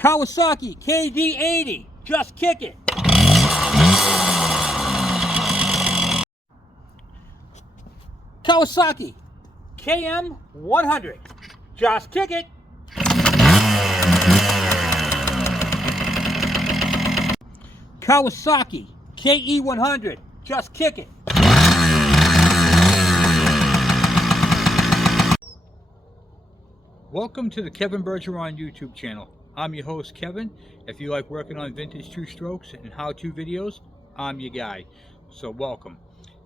Kawasaki KD80, just kick it. Kawasaki KM100, just kick it. Kawasaki Ke100, just kick it. Welcome to the Kevin Bergeron YouTube channel. I'm your host, Kevin. If you like working on vintage two-strokes and how-to videos, I'm your guy. So welcome.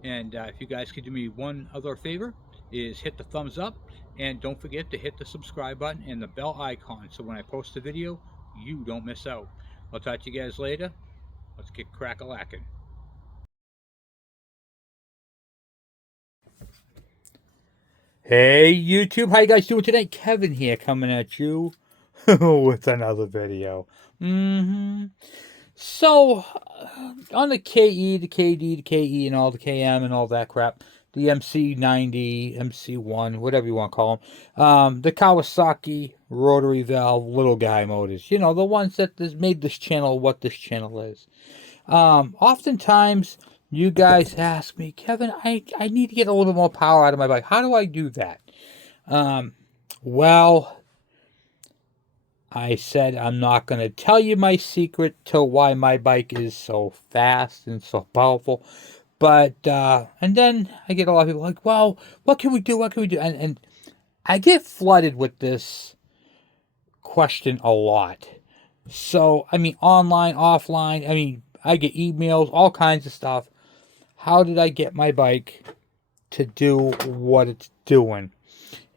And if you guys could do me one other favor, is hit the thumbs up, and don't forget to hit the subscribe button and the bell icon, so when I post a video, you don't miss out. I'll talk to you guys later. Let's get crack-a-lackin'. Hey YouTube, how you guys doing today? Kevin here, coming at you with another video. So on the KE, the KD, the KE, and all the KM and all that crap, the MC90, MC1, whatever you want to call them, the Kawasaki rotary valve little guy motors, you know, the ones that made this channel what this channel is. Oftentimes you guys ask me, Kevin, I need to get a little bit more power out of my bike. How do I do that? Well, I said I'm not going to tell you my secret to why my bike is so fast and so powerful. But, and then I get a lot of people like, well, what can we do? What can we do? And I get flooded with this question a lot. So, I mean, online, offline, I mean, I get emails, all kinds of stuff. How did I get my bike to do what it's doing?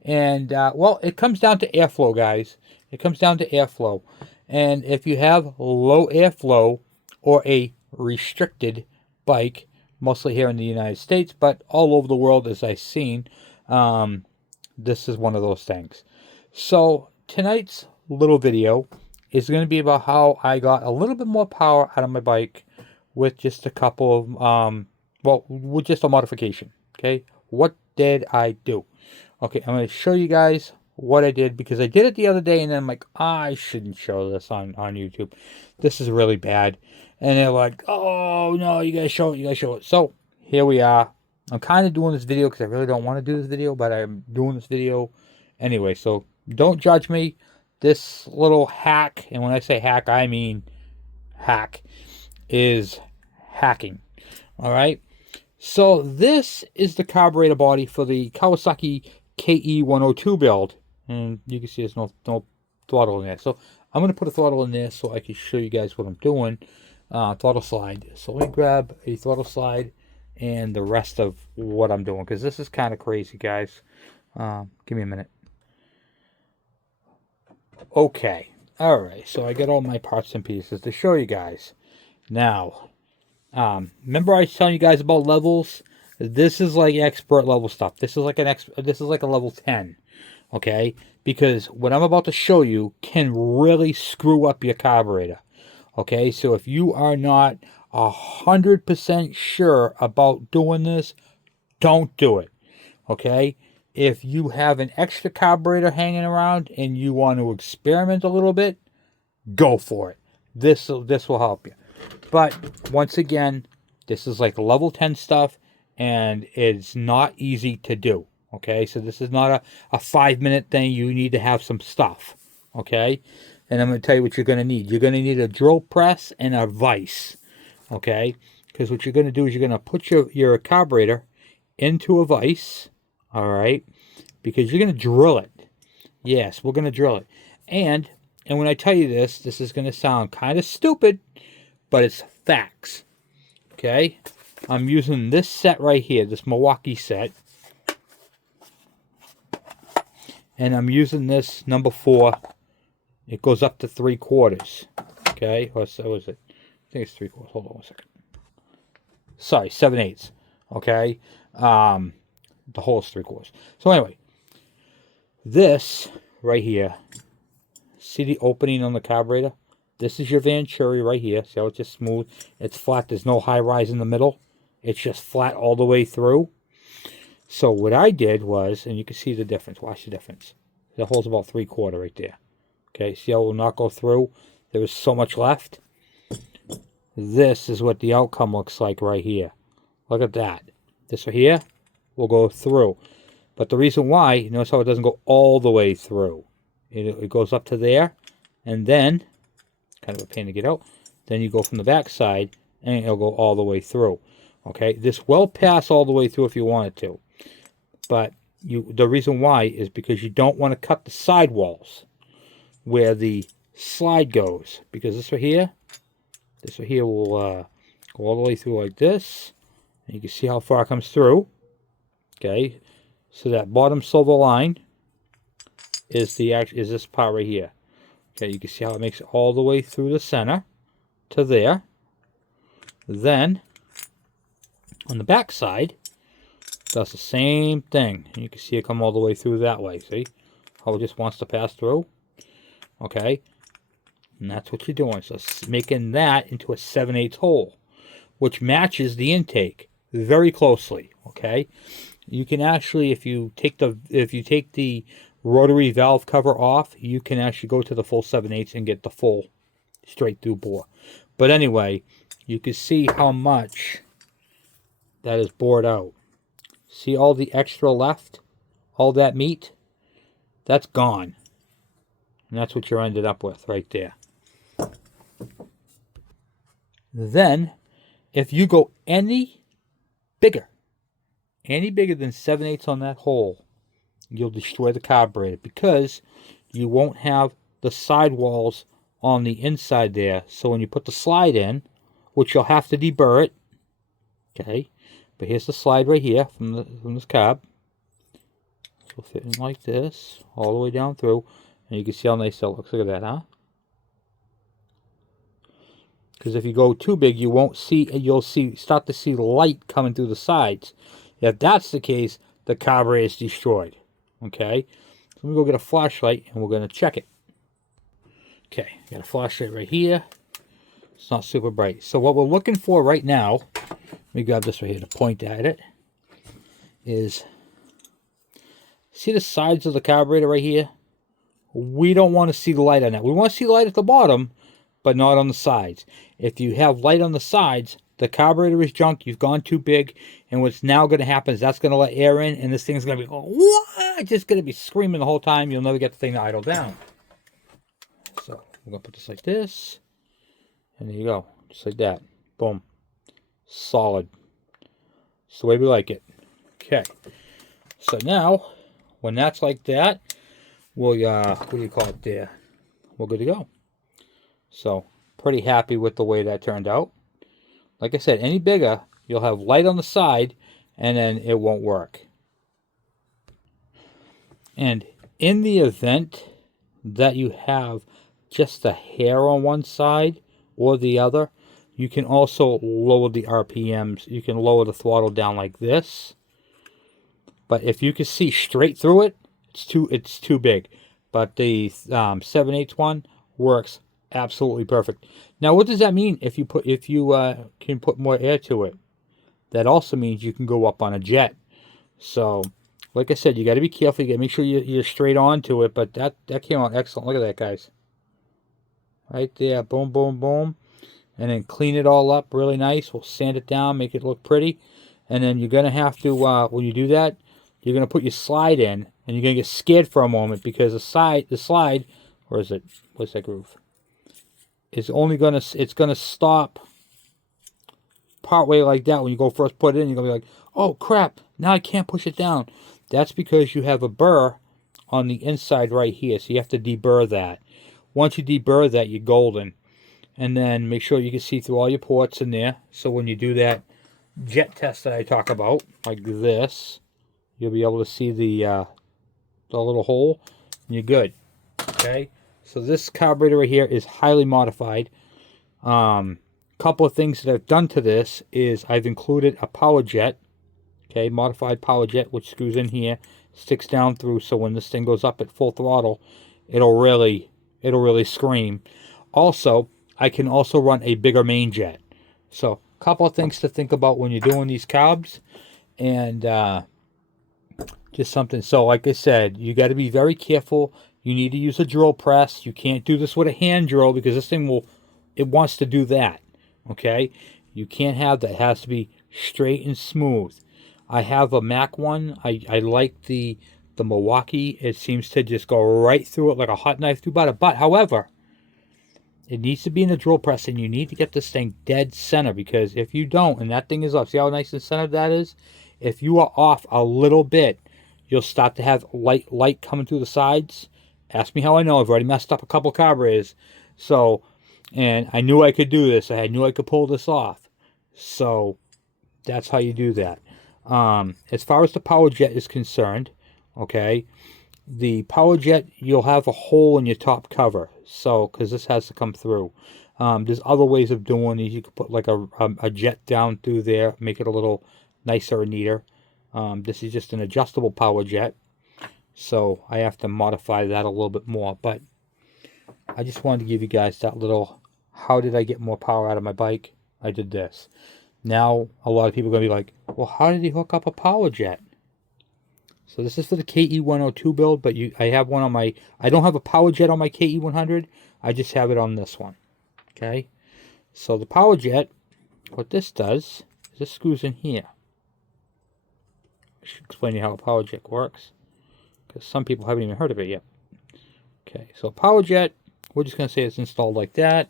And, well, it comes down to airflow, guys. It comes down to airflow. And if you have low airflow or a restricted bike, mostly here in the United States, but all over the world, as I've seen, this is one of those things. So tonight's little video is going to be about how I got a little bit more power out of my bike with just a couple of, well, with just a modification. Okay, what did I do? Okay, I'm going to show you guys what I did, because I did it the other day, and then I'm like, I shouldn't show this on YouTube. This is really bad. And they're like, oh, no, you gotta show it, you gotta show it. So, here we are. I'm kind of doing this video because I really don't want to do this video, but I'm doing this video anyway. So, don't judge me. This little hack, and when I say hack, I mean hack, is hacking. Alright? So, this is the carburetor body for the Kawasaki KE102 build. And you can see there's no throttle in there. So I'm going to put a throttle in there so I can show you guys what I'm doing. Throttle slide. So let me grab a throttle slide and the rest of what I'm doing, because this is kind of crazy, guys. Give me a minute. Okay. Alright. So I got all my parts and pieces to show you guys. Now, remember I was telling you guys about levels? This is like expert level stuff. This is like a level 10. Okay, because what I'm about to show you can really screw up your carburetor. Okay, so if you are not 100% sure about doing this, don't do it. Okay, if you have an extra carburetor hanging around and you want to experiment a little bit, go for it. This will help you. But once again, this is like level 10 stuff, and it's not easy to do. Okay, so this is not a 5-minute thing. You need to have some stuff. Okay, and I'm going to tell you what you're going to need. You're going to need a drill press and a vise. Okay, because what you're going to do is you're going to put your carburetor into a vise. All right, because you're going to drill it. Yes, we're going to drill it. And when I tell you this is going to sound kind of stupid, but it's facts. Okay, I'm using this set right here, this Milwaukee set. And I'm using this number 4. It goes up to 3/4. Okay, what was it? I think it's 3/4. Hold on a second. Sorry, 7/8. Okay, the whole is 3/4. So anyway, this right here. See the opening on the carburetor? This is your Venturi right here. See how it's just smooth? It's flat. There's no high rise in the middle. It's just flat all the way through. So what I did was, and you can see the difference. Watch the difference. That hole's about 3/4 right there. Okay, see how it will not go through? There is so much left. This is what the outcome looks like right here. Look at that. This right here will go through. But the reason why, notice how it doesn't go all the way through. It goes up to there, and then, kind of a pain to get out, then you go from the back side, and it'll go all the way through. Okay, this will pass all the way through if you want it to. But the reason why is because you don't want to cut the sidewalls where the slide goes. Because this right here will go all the way through like this. And you can see how far it comes through. Okay, so that bottom silver line is this part right here. Okay, you can see how it makes it all the way through the center to there. Then on the back side, does the same thing. And you can see it come all the way through that way. See how it just wants to pass through? Okay, and that's what you're doing. So making that into a 7/8 hole, which matches the intake very closely. Okay, you can actually, if you take the rotary valve cover off, you can actually go to the full 7/8 and get the full straight through bore. But anyway, you can see how much that is bored out. See all the extra left? All that meat? That's gone. And that's what you're ended up with right there. Then, if you go any bigger than 7/8 on that hole, you'll destroy the carburetor, because you won't have the sidewalls on the inside there. So when you put the slide in, which you'll have to deburr it, okay, but here's the slide right here from this carb. So it'll fit in like this, all the way down through, and you can see how nice that looks. Look at that, huh? Because if you go too big, you won't see, you'll start to see light coming through the sides. If that's the case, the carburetor is destroyed. Okay, so let me go get a flashlight and we're going to check it. Okay, got a flashlight right here. It's not super bright. So what we're looking for right now, let me grab this right here to point at it, is, see the sides of the carburetor right here? We don't want to see the light on that. We want to see light at the bottom, but not on the sides. If you have light on the sides, the carburetor is junk, you've gone too big, and what's now going to happen is that's going to let air in, and this thing's going to be, what? Just going to be screaming the whole time. You'll never get the thing to idle down. So we're going to put this like this, and there you go, just like that. Boom. Solid. It's the way we like it. Okay. So now, when that's like that, we'll, what do you call it there? We're good to go. So, pretty happy with the way that turned out. Like I said, any bigger, you'll have light on the side, and then it won't work. And in the event that you have just a hair on one side or the other, you can also lower the RPMs. You can lower the throttle down like this. But if you can see straight through it, it's too big. But the 7/8 one works absolutely perfect. Now, what does that mean if you can put more air to it? That also means you can go up on a jet. So, like I said, you got to be careful. You got to make sure you're straight on to it. But that came out excellent. Look at that, guys. Right there, boom, boom, boom. And then clean it all up really nice. We'll sand it down, make it look pretty. And then you're going to have to, when you do that, you're going to put your slide in. And you're going to get scared for a moment because the slide, or is it, what's that groove? It's going to stop partway like that. When you go first put it in, you're going to be like, oh crap, now I can't push it down. That's because you have a burr on the inside right here. So you have to deburr that. Once you deburr that, you're golden. And then make sure you can see through all your ports in there. So when you do that jet test that I talk about, like this, you'll be able to see the little hole, and you're good. Okay, so this carburetor right here is highly modified. Couple of things that I've done to this is I've included a power jet, okay, modified power jet, which screws in here, sticks down through, so when this thing goes up at full throttle, it'll really scream. Also, I can also run a bigger main jet. So, a couple of things to think about when you're doing these carbs. And Just something. So like I said, you got to be very careful. You need to use a drill press. You can't do this with a hand drill because this thing it wants to do that. Okay? You can't have that. It has to be straight and smooth. I have a Mac one. I like the Milwaukee. It seems to just go right through it like a hot knife through butter. But however, it needs to be in the drill press, and you need to get this thing dead center, because if you don't, and that thing is off, see how nice and centered that is? If you are off a little bit, you'll start to have light coming through the sides. Ask me how I know. I've already messed up a couple carburetors. So, and I knew I could do this. I knew I could pull this off. So, that's how you do that. As far as the power jet is concerned, okay, the power jet, you'll have a hole in your top cover, so because this has to come through. There's other ways of doing these. You could put like a jet down through there, make it a little nicer and neater. This is just an adjustable power jet, so I have to modify that a little bit more. But I just wanted to give you guys that little, how did I get more power out of my bike? I did this. Now a lot of people are going to be like, well, how did he hook up a power jet? So this is for the KE102 build, but I have one on my, I don't have a power jet on my KE100. I just have it on this one. Okay. So the power jet, what this does is this screws in here. I should explain to you how a power jet works, because some people haven't even heard of it yet. Okay, so power jet, we're just going to say it's installed like that.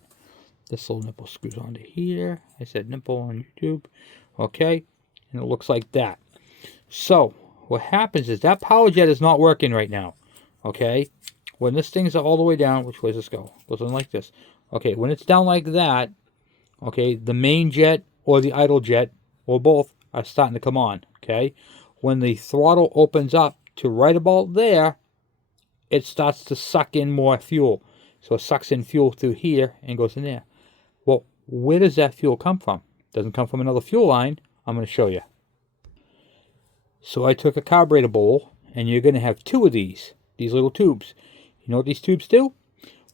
This little nipple screws onto here. I said nipple on YouTube. Okay, and it looks like that. So what happens is that power jet is not working right now. Okay, when this thing's all the way down, which way does this go? It goes in like this. Okay, when it's down like that, okay, the main jet or the idle jet or both are starting to come on. Okay, when the throttle opens up to right about there, it starts to suck in more fuel. So it sucks in fuel through here and goes in there. Well, where does that fuel come from? It doesn't come from another fuel line. I'm going to show you. So I took a carburetor bowl, and you're going to have two of these little tubes. You know what these tubes do?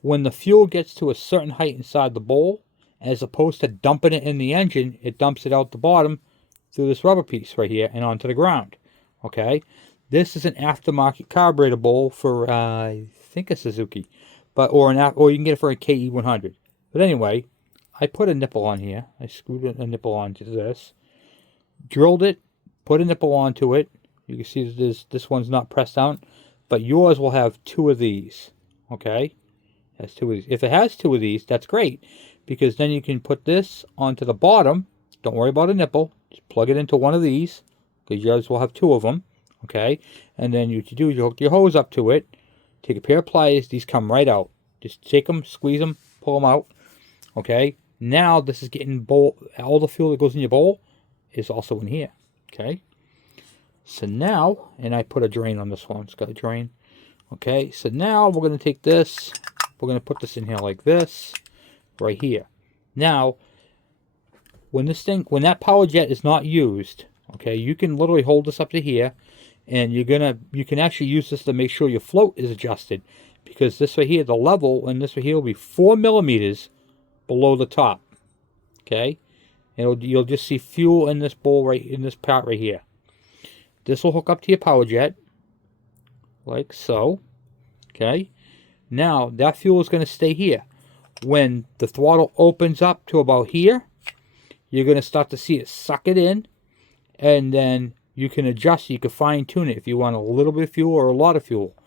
When the fuel gets to a certain height inside the bowl, as opposed to dumping it in the engine, it dumps it out the bottom through this rubber piece right here and onto the ground. Okay? This is an aftermarket carburetor bowl for, I think, a Suzuki. Or you can get it for a KE100. But anyway, I put a nipple on here. I screwed a nipple onto this. Drilled it. Put a nipple onto it. You can see that this one's not pressed down. But yours will have two of these. Okay? It has two of these. If it has two of these, that's great, because then you can put this onto the bottom. Don't worry about a nipple. Just plug it into one of these, because yours will have two of them. Okay? And then what you do is you hook your hose up to it. Take a pair of pliers. These come right out. Just take them, squeeze them, pull them out. Okay? Now this is getting all the fuel that goes in your bowl is also in here. Okay? So now, and I put a drain on this one. It's got a drain. Okay? So now we're going to take this. We're going to put this in here like this. Right here. Now, when that power jet is not used, okay, you can literally hold this up to here, and you can actually use this to make sure your float is adjusted, because this right here, the level, and this right here will be 4 millimeters below the top. Okay, and you'll just see fuel in this bowl right in this part right here. This will hook up to your power jet, like so. Okay, now that fuel is going to stay here. When the throttle opens up to about here, you're going to start to see it suck it in, and then you can adjust, you can fine tune it if you want a little bit of fuel or a lot of fuel.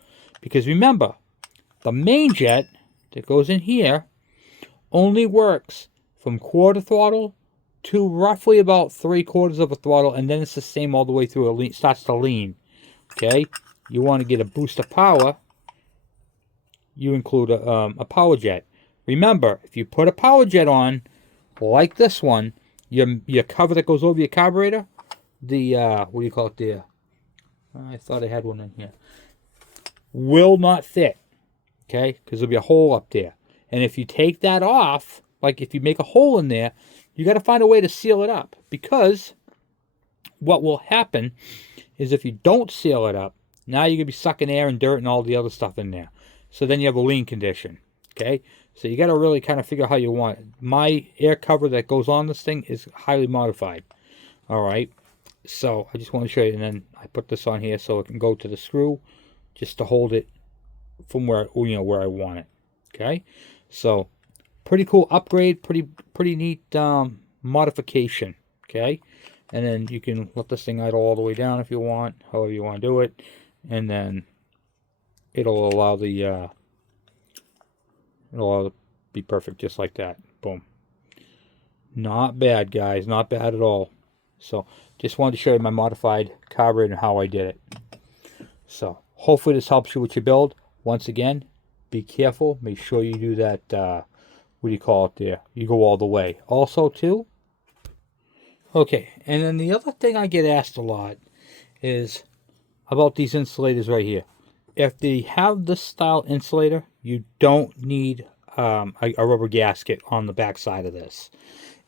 Because remember, the main jet that goes in here only works from quarter throttle to roughly about 3/4 of a throttle, and then it's the same all the way through. It starts to lean. Okay, you want to get a boost of power, you include a power jet. Remember, if you put a power jet on, like this one, your cover that goes over your carburetor, the what do you call it there? I thought I had one in here. Will not fit, okay? Because there'll be a hole up there. And if you take that off, like if you make a hole in there, you got to find a way to seal it up. Because what will happen is if you don't seal it up, now you're going to be sucking air and dirt and all the other stuff in there. So then you have a lean condition, okay? So you got to really kind of figure out how you want it. My air cover that goes on this thing is highly modified, all right? So I just want to show you, and then I put this on here so it can go to the screw just to hold it from where where I want it. Okay, so pretty cool upgrade, pretty neat modification. Okay, and then you can let this thing idle all the way down if you want, however you want to do it, and then it'll allow the it'll be perfect just like that. Boom. Not bad, guys. Not bad at all. So just wanted to show you my modified carburetor and how I did it. So hopefully this helps you with your build. Once again, be careful. Make sure you do that, what do you call it there? You go all the way. Also, too, okay, and then the other thing I get asked a lot is about these insulators right here. If they have this style insulator, you don't need a rubber gasket on the back side of this.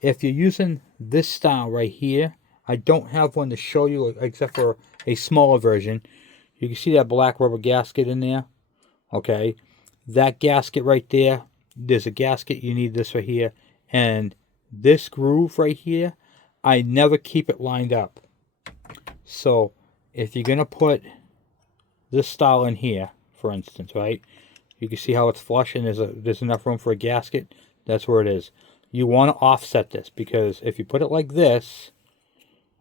If you're using this style right here, I don't have one to show you except for a smaller version. You can see that black rubber gasket in there. Okay, that gasket right there, there's a gasket, you need this right here. And this groove right here, I never keep it lined up. So if you're going to put this style in here, for instance, right, you can see how it's flush and there's enough room for a gasket. That's where it is. You want to offset this, because if you put it like this,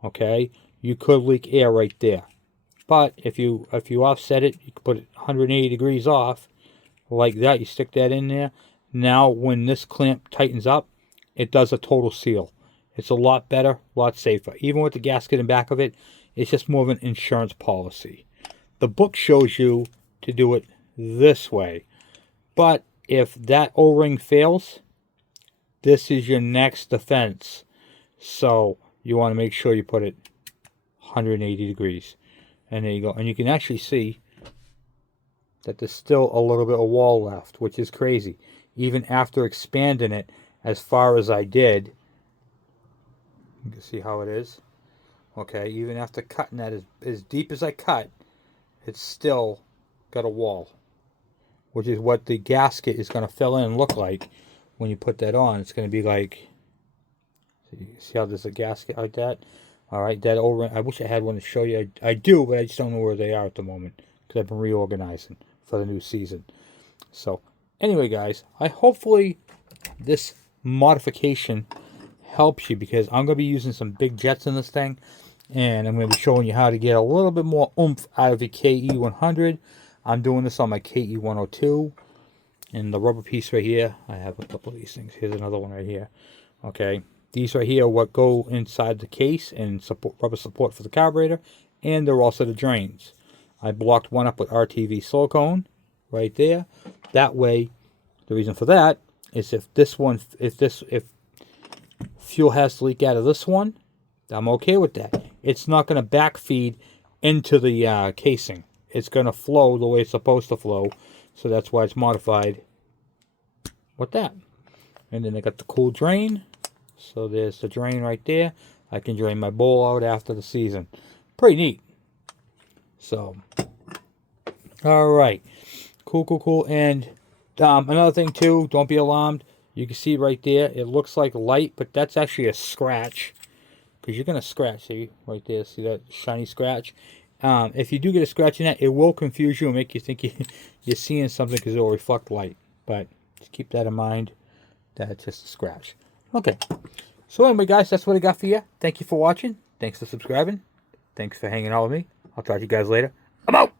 okay, you could leak air right there. But if you offset it, you can put it 180 degrees off, like that. You stick that in there. Now when this clamp tightens up, it does a total seal. It's a lot better, a lot safer. Even with the gasket in back of it, it's just more of an insurance policy. The book shows you to do it this way. But if that O-ring fails, this is your next defense. So you want to make sure you put it 180 degrees. And there you go. And you can actually see that there's still a little bit of wall left, which is crazy. Even after expanding it as far as I did, you can see how it is. Okay, even after cutting that as deep as I cut, it's still got a wall, which is what the gasket is going to fill in and look like when you put that on. It's going to be like, see how there's a gasket like that? All right, that O-ring, I wish I had one to show you. I do, but I just don't know where they are at the moment because I've been reorganizing for the new season. So anyway, guys, hopefully this modification helps you, because I'm going to be using some big jets in this thing, and I'm going to be showing you how to get a little bit more oomph out of the KE100. I'm doing this on my KE102, and the rubber piece right here, I have a couple of these things. Here's another one right here. Okay, these right here are what go inside the case and support, rubber support for the carburetor, and they're also the drains. I blocked one up with RTV silicone right there. That way, the reason for that is if fuel has to leak out of this one, I'm okay with that. It's not going to backfeed into the casing. It's going to flow the way it's supposed to flow. So that's why it's modified with that. And then I got the cool drain. So there's the drain right there. I can drain my bowl out after the season. Pretty neat. So, all right. Cool. And another thing too, don't be alarmed. You can see right there, it looks like light, but that's actually a scratch. Because you're going to scratch, see, right there, see that shiny scratch? If you do get a scratch in that, it will confuse you and make you think you're seeing something because it will reflect light. But just keep that in mind, that it's just a scratch. Okay, so anyway, guys, that's what I got for you. Thank you for watching. Thanks for subscribing. Thanks for hanging out with me. I'll talk to you guys later. I'm out!